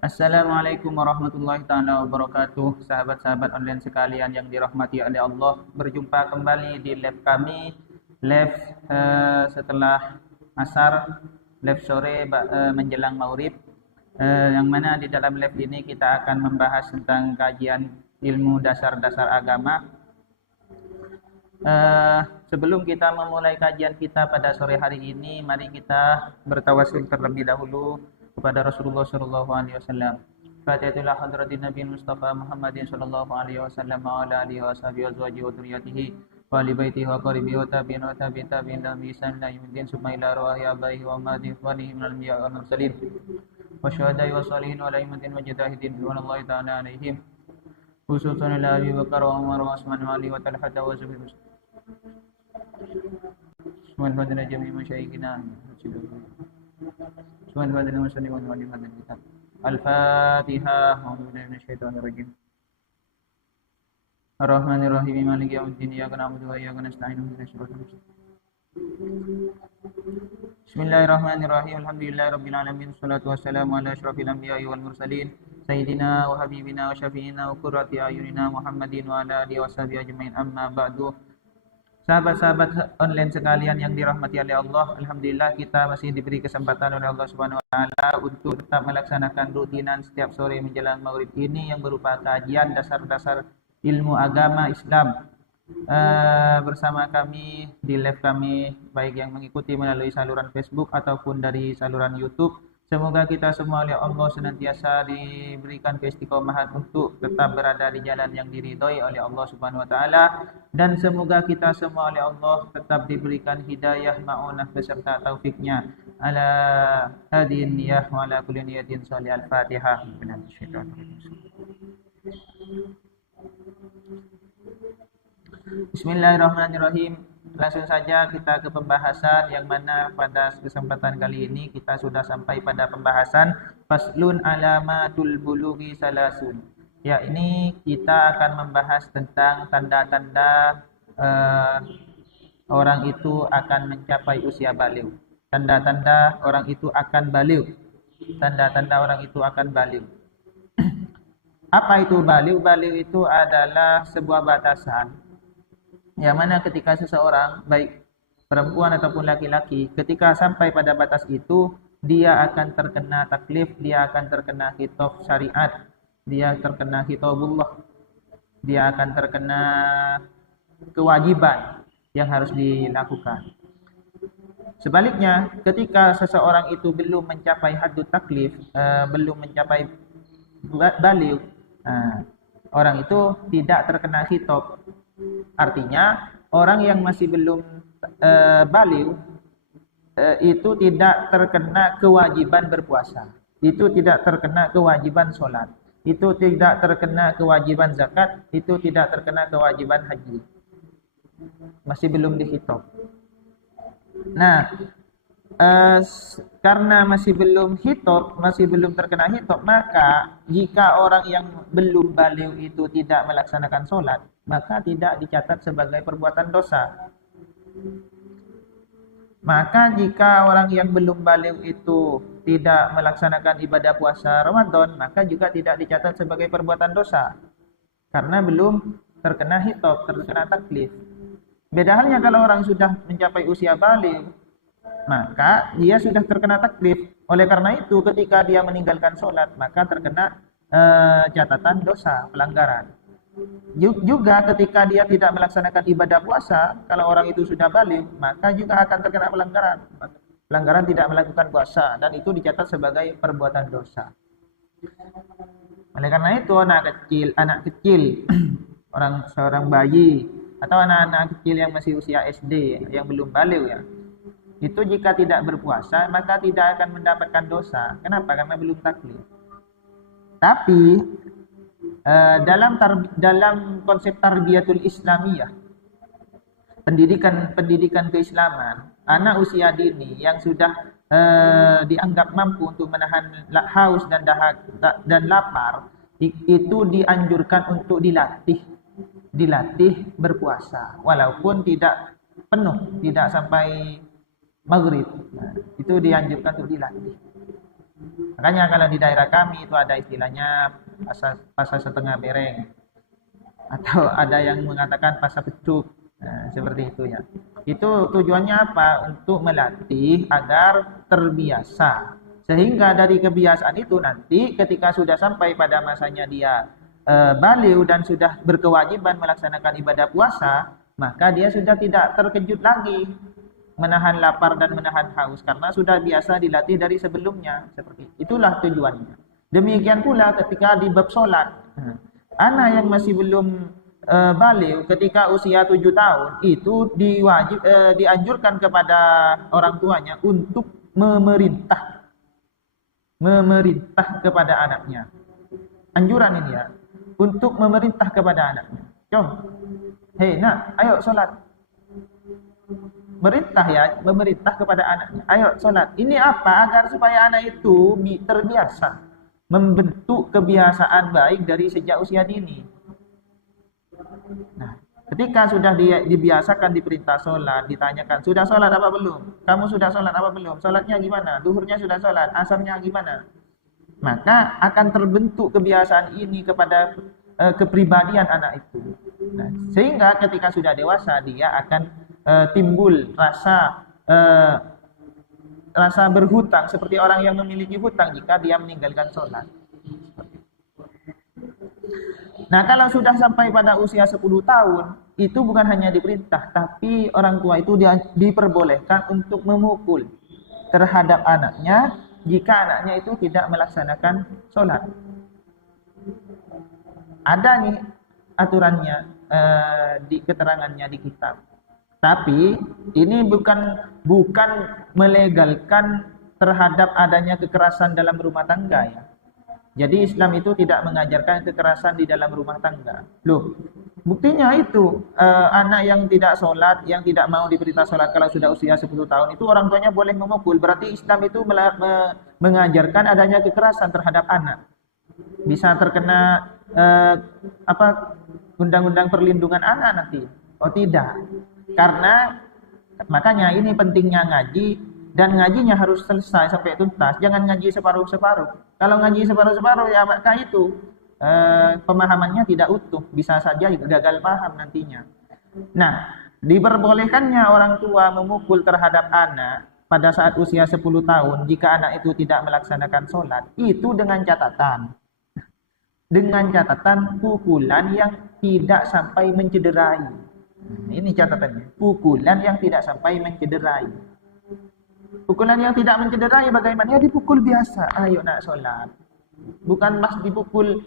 Assalamualaikum warahmatullahi taala wabarakatuh. Sahabat-sahabat online sekalian yang dirahmati oleh Allah, berjumpa kembali di lab kami, lab setelah asar, lab sore menjelang maghrib, yang mana di dalam lab ini kita akan membahas tentang kajian ilmu dasar-dasar agama. Sebelum kita memulai kajian kita pada sore hari ini, mari kita bertawasul terlebih dahulu kepada Rasulullah sallallahu alaihi wasallam. Fatihatulah hadratin Nabi Mustafa Muhammadin sallallahu alaihi wasallam wa ala alihi wa sahbihi wa azwajihi wa dzurriyyatihi wa ali baitihi wa qaribihi wa tabi'in wa tabi'in bi ihsan ila yaumil summa ila arwahi abaihi wa ummatihi wa alihi minal anbiya'i wal mursalin wa syuhada'i wa shalihin wa laimatin wa mujahidin wa ta'ala alaihim khususan ila Abi Bakar wa Umar wa Utsman wa Ali wa Talha wa Zubair Subhan fadila jami' masyayikhina Subhan fadila muslimin wa ali fadil kitab Al-Fatihah. A'udzu billahi minasyaitonir rajim. Ar-Rahmanir Rahim. Maliki yaumiddin. Iyyaka na'budu wa iyyaka nasta'in. Ihdinas siratal mustaqim. Bismillahirrahmanirrahim. Alhamdulillahirabbil alamin. Wassalatu wassalamu ala asyrafil anbiya'i wal mursalin sayyidina wa habibina wa syafi'ina wa qurrati a'yunina Muhammadin wa ala alihi washabihi ajmain. Amma ba'du. Sahabat-sahabat online sekalian yang dirahmati oleh Allah, alhamdulillah kita masih diberi kesempatan oleh Allah Subhanahu wa taala untuk tetap melaksanakan rutinan setiap sore menjelang maghrib ini yang berupa kajian dasar-dasar ilmu agama Islam. Bersama kami di live kami, baik yang mengikuti melalui saluran Facebook ataupun dari saluran YouTube. Semoga kita semua oleh Allah senantiasa diberikan keistiqomahan untuk tetap berada di jalan yang diridhoi oleh Allah Subhanahu wa taala, dan semoga kita semua oleh Allah tetap diberikan hidayah, ma'unah beserta taufiknya ala hadin niyah wa ala kulli niyatin shalih. Al-Fatihah. Bismillahirrahmanirrahim. Langsung saja kita ke pembahasan, yang mana pada kesempatan kali ini kita sudah sampai pada pembahasan faslun alamatul bulughi salasun. Ya, ini kita akan membahas tentang tanda-tanda orang itu akan mencapai usia baligh. Tanda-tanda orang itu akan baligh. Tanda-tanda orang itu akan baligh. Apa itu baligh? Baligh itu adalah sebuah batasan yang mana ketika seseorang, baik perempuan ataupun laki-laki, ketika sampai pada batas itu, dia akan terkena taklif, dia akan terkena khitab syariat, dia terkena khitabullah, dia akan terkena kewajiban yang harus dilakukan. Sebaliknya, ketika seseorang itu belum mencapai haddut taklif, belum mencapai baligh, orang itu tidak terkena khitab. Artinya orang yang masih belum baligh itu tidak terkena kewajiban berpuasa, itu tidak terkena kewajiban sholat, itu tidak terkena kewajiban zakat, itu tidak terkena kewajiban haji, masih belum dikhitab. Nah, karena masih belum khitab, masih belum terkena khitab, maka jika orang yang belum baligh itu tidak melaksanakan sholat, maka tidak dicatat sebagai perbuatan dosa. Maka jika orang yang belum baligh itu tidak melaksanakan ibadah puasa Ramadan, maka juga tidak dicatat sebagai perbuatan dosa, karena belum terkena khitab, terkena taklif. Beda halnya kalau orang sudah mencapai usia baligh, maka dia sudah terkena taklif. Oleh karena itu ketika dia meninggalkan sholat, maka terkena catatan dosa, pelanggaran. Juga ketika dia tidak melaksanakan ibadah puasa, kalau orang itu sudah baligh, maka juga akan terkena pelanggaran. Pelanggaran tidak melakukan puasa, dan itu dicatat sebagai perbuatan dosa. Oleh karena itu anak kecil, seorang bayi atau anak-anak kecil yang masih usia SD, yang belum baligh ya, itu jika tidak berpuasa maka tidak akan mendapatkan dosa. Kenapa? Karena belum taklif. Tapi dalam konsep tarbiyatul Islamiyah, pendidikan keislaman, anak usia dini yang sudah dianggap mampu untuk menahan haus dan dahaga dan lapar, itu dianjurkan untuk dilatih berpuasa, walaupun tidak penuh, tidak sampai maghrib. Nah, itu dianjurkan untuk dilatih. Makanya kalau di daerah kami itu ada istilahnya pasar setengah bereng, atau ada yang mengatakan pasar pecut. Nah, seperti itu ya. Itu tujuannya apa? Untuk melatih agar terbiasa. Sehingga dari kebiasaan itu nanti ketika sudah sampai pada masanya dia balighh dan sudah berkewajiban melaksanakan ibadah puasa, maka dia sudah tidak terkejut lagi menahan lapar dan menahan haus karena sudah biasa dilatih dari sebelumnya. Seperti itulah tujuannya. Demikian pula ketika di bab solat, anak yang masih belum balighh ketika usia 7 tahun itu dianjurkan kepada orang tuanya untuk memerintah kepada anaknya. Anjuran ini ya, untuk memerintah kepada anaknya. Jom, hei nak, ayo solat. Memerintah kepada anaknya. Ayo solat. Ini apa? Agar supaya anak itu terbiasa, membentuk kebiasaan baik dari sejak usia dini. Nah, ketika sudah dibiasakan diperintah sholat, ditanyakan, sudah sholat apa belum? Kamu sudah sholat apa belum? Sholatnya gimana? Duhurnya sudah sholat, asarnya gimana? Maka akan terbentuk kebiasaan ini kepada kepribadian anak itu. Nah, sehingga ketika sudah dewasa, dia akan timbul rasa berhutang seperti orang yang memiliki hutang jika dia meninggalkan sholat. Nah, kalau sudah sampai pada usia 10 tahun, itu bukan hanya diperintah, tapi orang tua itu diperbolehkan untuk memukul terhadap anaknya jika anaknya itu tidak melaksanakan sholat. Ada nih aturannya di keterangannya di kitab. Tapi ini bukan melegalkan terhadap adanya kekerasan dalam rumah tangga ya. Jadi Islam itu tidak mengajarkan kekerasan di dalam rumah tangga. Loh, buktinya itu anak yang tidak sholat, yang tidak mau diperintah sholat kalau sudah usia 10 tahun itu orang tuanya boleh memukul. Berarti Islam itu mengajarkan adanya kekerasan terhadap anak. Bisa terkena undang-undang perlindungan anak nanti. Oh tidak. Karena makanya ini pentingnya ngaji, dan ngajinya harus selesai sampai tuntas. Jangan ngaji separuh-separuh. Kalau ngaji separuh-separuh ya maka itu pemahamannya tidak utuh, bisa saja gagal paham nantinya. Nah, diperbolehkannya orang tua memukul terhadap anak pada saat usia 10 tahun jika anak itu tidak melaksanakan sholat, itu dengan catatan pukulan yang tidak sampai mencederai. Ini catatannya, pukulan yang tidak sampai mencederai. Pukulan yang tidak mencederai bagaimana? Ya dipukul biasa, ayo nak sholat. Bukan mas dipukul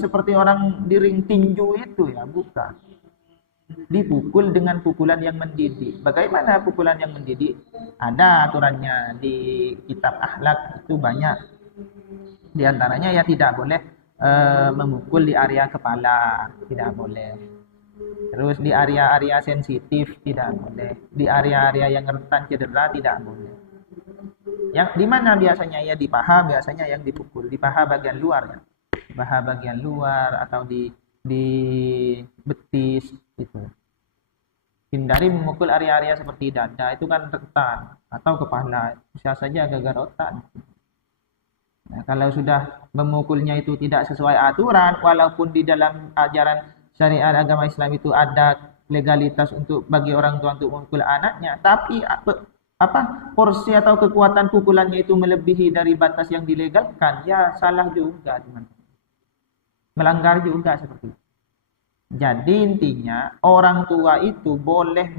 seperti orang di ring tinju itu ya, bukan. Dipukul dengan pukulan yang mendidik. Bagaimana pukulan yang mendidik? Ada aturannya di kitab akhlak itu banyak. Di antaranya ya tidak boleh memukul di area kepala, tidak boleh. Terus di area-area sensitif tidak boleh. Di area-area yang rentan cedera tidak boleh. Yang di mana biasanya ya di paha, biasanya yang dipukul di paha bagian luar ya. Paha bagian luar atau di betis itu. Hindari memukul area-area seperti dada, itu kan rentan, atau kepala, bisa saja gagal otak. Nah, kalau sudah memukulnya itu tidak sesuai aturan, walaupun di dalam ajaran syariat agama Islam itu ada legalitas untuk bagi orang tua untuk memukul anaknya, tapi porsi atau kekuatan pukulannya itu melebihi dari batas yang dilegalkan, ya salah juga, teman-teman. Melanggar juga seperti itu. Jadi intinya orang tua itu boleh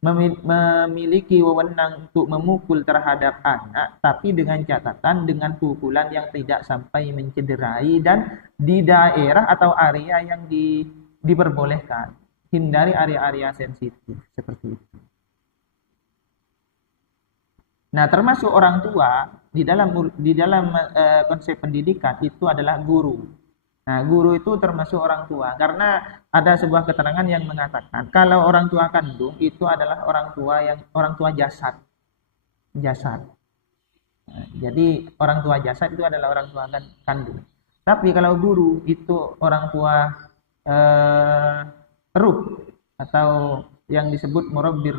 memiliki wewenang untuk memukul terhadap anak, tapi dengan catatan dengan pukulan yang tidak sampai mencederai dan di daerah atau area yang diperbolehkan. Hindari area-area sensitif seperti itu. Nah, termasuk orang tua di dalam konsep pendidikan itu adalah guru. Nah, guru itu termasuk orang tua karena ada sebuah keterangan yang mengatakan kalau orang tua kandung itu adalah orang tua jasad. Nah, jadi orang tua jasad itu adalah orang tua kandung. Tapi kalau guru itu orang tua ruh atau yang disebut murabbir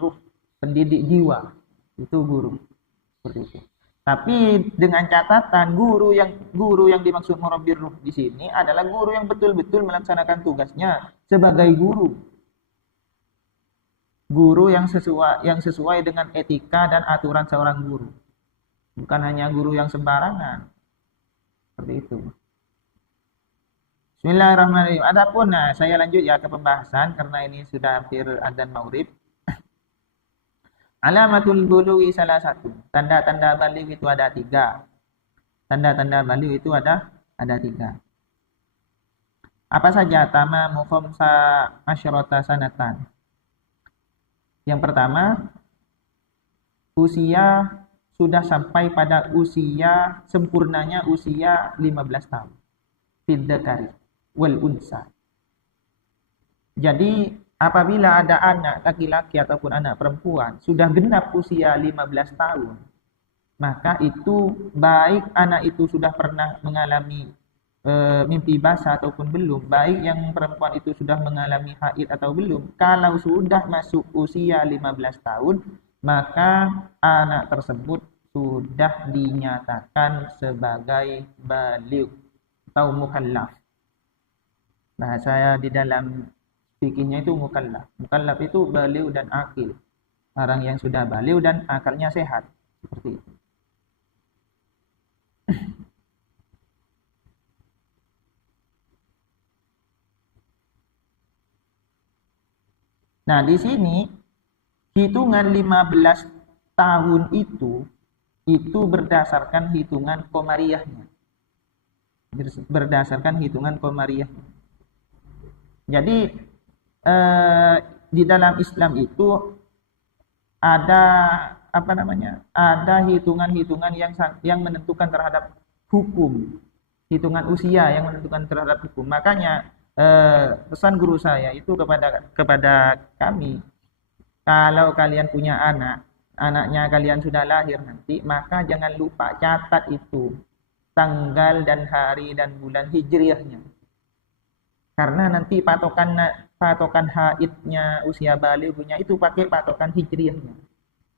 ruh, pendidik jiwa, itu guru seperti itu. Tapi dengan catatan guru yang dimaksud murabbir ruh di sini adalah guru yang betul-betul melaksanakan tugasnya sebagai guru. Guru yang sesuai dengan etika dan aturan seorang guru. Bukan hanya guru yang sembarangan. Seperti itu. Bismillahirrahmanirrahim. Adapun saya lanjut ya ke pembahasan karena ini sudah hampir adzan maghrib. Alamatul bulughi salah satu. Tanda-tanda baligh itu ada 3. Tanda-tanda baligh itu ada 3. Apa saja? Tamamu khamsa asyrata sanatan. Yang pertama, usia sudah sampai pada usia sempurnanya usia 15 tahun. Fidzakari wal unsa. Jadi apabila ada anak laki-laki ataupun anak perempuan sudah genap usia 15 tahun, maka itu baik anak itu sudah pernah mengalami mimpi basah ataupun belum, baik yang perempuan itu sudah mengalami haid atau belum, kalau sudah masuk usia 15 tahun, maka anak tersebut sudah dinyatakan sebagai baligh atau mukallaf. Bahasa di dalam fikihnya itu mukallaf. Mukallaf itu baligh dan akil. Orang yang sudah baligh dan akalnya sehat. Seperti itu. Nah, di sini hitungan 15 tahun itu berdasarkan hitungan qamariyahnya. Berdasarkan hitungan qamariyahnya. Jadi di dalam Islam itu ada ada hitungan-hitungan yang menentukan terhadap hukum, hitungan usia yang menentukan terhadap hukum. Makanya pesan guru saya itu kepada kami, kalau kalian punya anaknya kalian sudah lahir nanti, maka jangan lupa catat itu tanggal dan hari dan bulan hijriahnya. Karena nanti patokan haidnya, usia balighnya itu pakai patokan hijriahnya,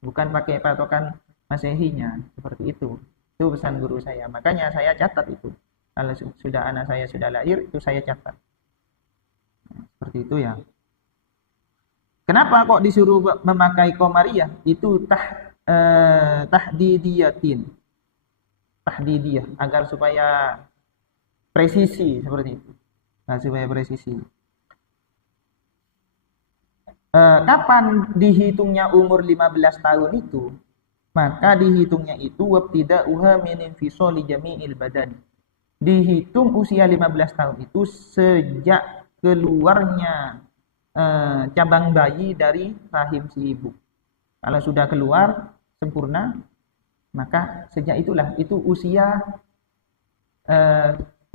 bukan pakai patokan masehinya. Seperti itu. Itu pesan guru saya. Makanya saya catat itu. Kalau sudah anak saya sudah lahir, itu saya catat. Nah, seperti itu ya. Kenapa kok disuruh memakai qamariyah? Itu tahdidiyah agar supaya presisi seperti itu. Nah, supaya presisi. Kapan dihitungnya umur 15 tahun itu? Maka dihitungnya itu wabtida'uha min infisali jami'il badan. Dihitung usia 15 tahun itu sejak keluarnya cabang bayi dari rahim si ibu. Kalau sudah keluar sempurna, maka sejak itulah itu usia 0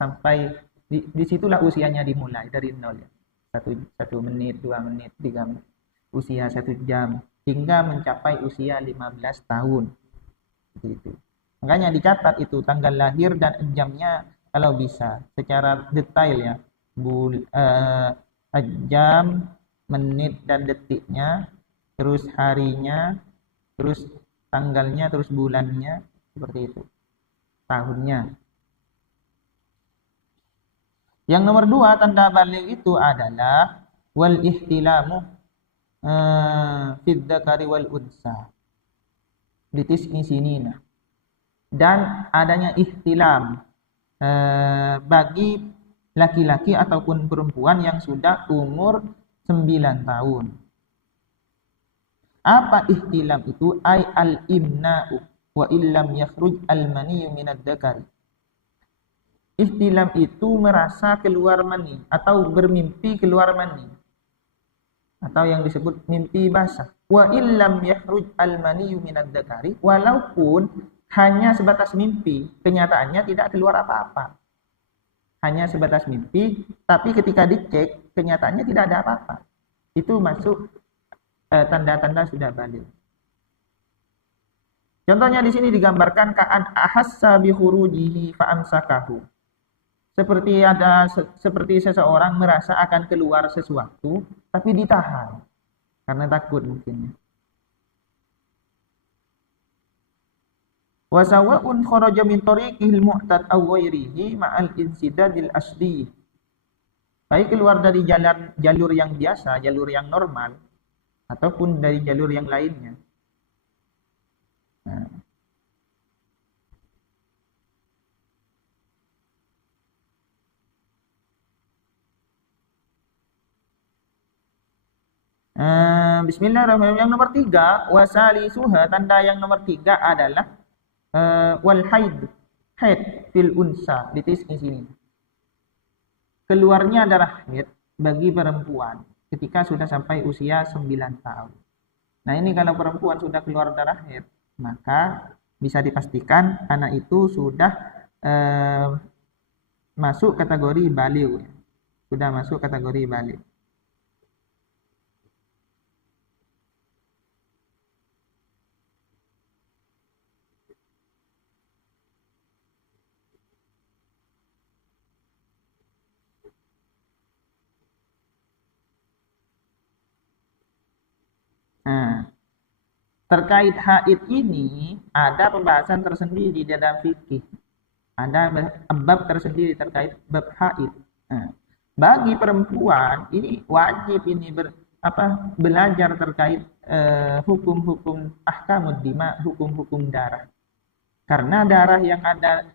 sampai disitulah usianya dimulai dari 0 ya. 1 menit, 2 menit, 3 menit, usia 1 jam hingga mencapai usia 15 tahun. Gitu. Makanya dicatat itu tanggal lahir dan jamnya kalau bisa secara detail ya. Jam, menit dan detiknya, terus harinya, terus tanggalnya, terus bulannya, seperti itu. Tahunnya. Yang nomor 2 tanda baligh itu adalah wal ihtilamu fid dzakari wal unsa bitisni sinina, dan adanya ihtilam bagi laki-laki ataupun perempuan yang sudah umur 9 tahun. Apa ihtilam itu? Ay al-imna'u wa illam yakhruj al-maniyyu minad dzakari. Ihtilam itu merasa keluar mani atau bermimpi keluar mani, atau yang disebut mimpi basah. Wa illam yakhruj al-maniyyu minad dzakari, walaupun hanya sebatas mimpi, kenyataannya tidak keluar apa-apa. Hanya sebatas mimpi, tapi ketika dicek kenyataannya tidak ada apa-apa. Itu masuk tanda-tanda sudah baligh. Contohnya di sini digambarkan ka'an ahassa bi khurujihi fa amsakahu. Seperti seseorang merasa akan keluar sesuatu tapi ditahan karena takut mungkin. Wa sawa'un kharaja min tariqihil mu'tad aw ghairihi ma'al insidadil asli. Baik keluar dari jalur yang biasa, jalur yang normal, ataupun dari jalur yang lainnya. Nah. Bismillahirrahmanirrahim. Yang nomor 3, wasalisuha, tanda yang nomor 3 adalah wal haid fil unsa, ditis di sini. Keluarnya darah haid bagi perempuan ketika sudah sampai usia 9 tahun. Nah, ini kalau perempuan sudah keluar darah haid, maka bisa dipastikan anak itu sudah masuk kategori baligh. Sudah masuk kategori baligh. Nah, terkait haid ini ada pembahasan tersendiri di dalam fikih. Ada bab tersendiri terkait bab haid. Nah, bagi perempuan ini wajib ini belajar terkait hukum-hukum ahkamud dima, hukum-hukum darah. Karena darah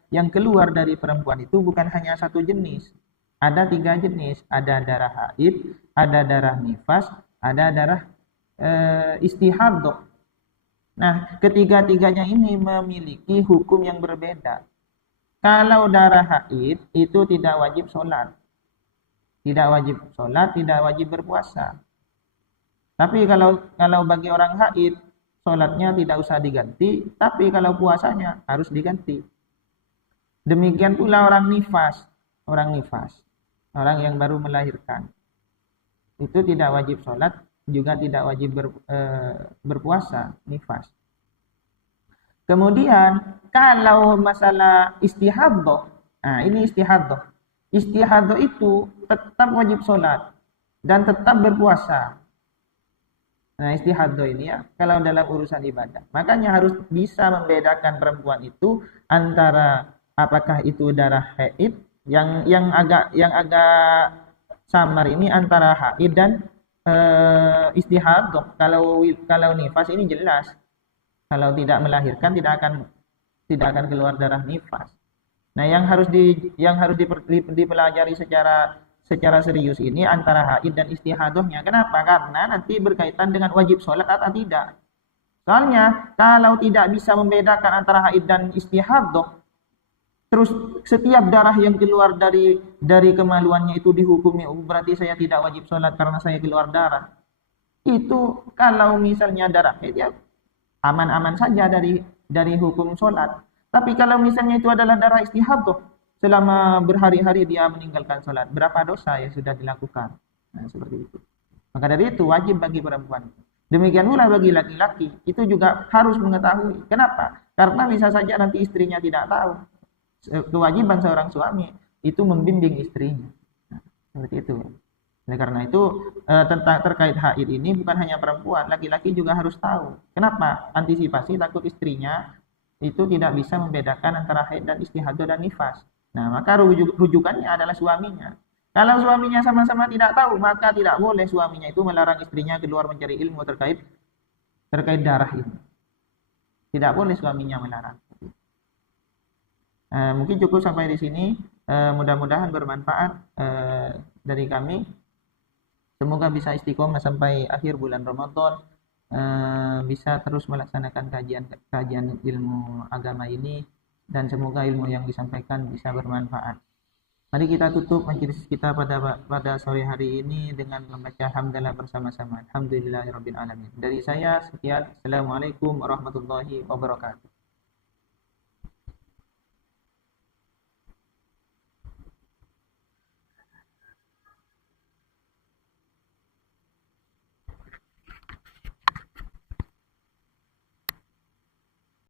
yang keluar dari perempuan itu bukan hanya satu jenis. Ada 3 jenis. Ada darah haid, ada darah nifas, ada darah istihadah. Nah, ketiga-tiganya ini memiliki hukum yang berbeda. Kalau darah haid itu tidak wajib sholat. Tidak wajib sholat, tidak wajib berpuasa. Tapi kalau bagi orang haid, sholatnya tidak usah diganti, tapi kalau puasanya harus diganti. Demikian pula orang nifas, orang yang baru melahirkan. Itu tidak wajib sholat, juga tidak wajib berpuasa, nifas. Kemudian kalau masalah istihadah, nah ini istihadah. Istihadah itu tetap wajib sholat dan tetap berpuasa. Nah, istihadah ini ya, kalau dalam urusan ibadah. Makanya harus bisa membedakan perempuan itu antara apakah itu darah haid yang agak samar ini antara haid dan istihadah. Kalau nifas ini jelas. Kalau tidak melahirkan tidak akan keluar darah nifas. Nah, yang harus dipelajari secara serius ini antara haid dan istihadahnya. Kenapa? Karena nanti berkaitan dengan wajib sholat atau tidak. Soalnya kalau tidak bisa membedakan antara haid dan istihadah, terus setiap darah yang keluar dari kemaluannya itu dihukumi, berarti saya tidak wajib sholat karena saya keluar darah. Itu kalau misalnya darah haid ya aman-aman saja dari hukum sholat. Tapi kalau misalnya itu adalah darah istihadah, selama berhari-hari dia meninggalkan sholat, berapa dosa yang sudah dilakukan? Nah, seperti itu. Maka dari itu wajib bagi perempuan. Demikian pula bagi laki-laki, itu juga harus mengetahui. Kenapa? Karena bisa saja nanti istrinya tidak tahu. Kewajiban seorang suami itu membimbing istrinya. Nah, seperti itu. Oleh karena itu tentang terkait haid ini bukan hanya perempuan, laki-laki juga harus tahu. Kenapa? Antisipasi takut istrinya itu tidak bisa membedakan antara haid dan istihadah dan nifas. Nah, maka rujukannya adalah suaminya. Kalau suaminya sama-sama tidak tahu, maka tidak boleh suaminya itu melarang istrinya keluar mencari ilmu terkait darah ini. Tidak boleh suaminya melarang. Mungkin cukup sampai di sini. Mudah-mudahan bermanfaat dari kami. Semoga bisa istiqomah sampai akhir bulan Ramadan, bisa terus melaksanakan kajian ilmu agama ini, dan semoga ilmu yang disampaikan bisa bermanfaat. Mari kita tutup majelis kita pada sore hari ini dengan membaca hamdalah bersama-sama. Alhamdulillahirabbil alamin. Dari saya sekian. Assalamualaikum warahmatullahi wabarakatuh.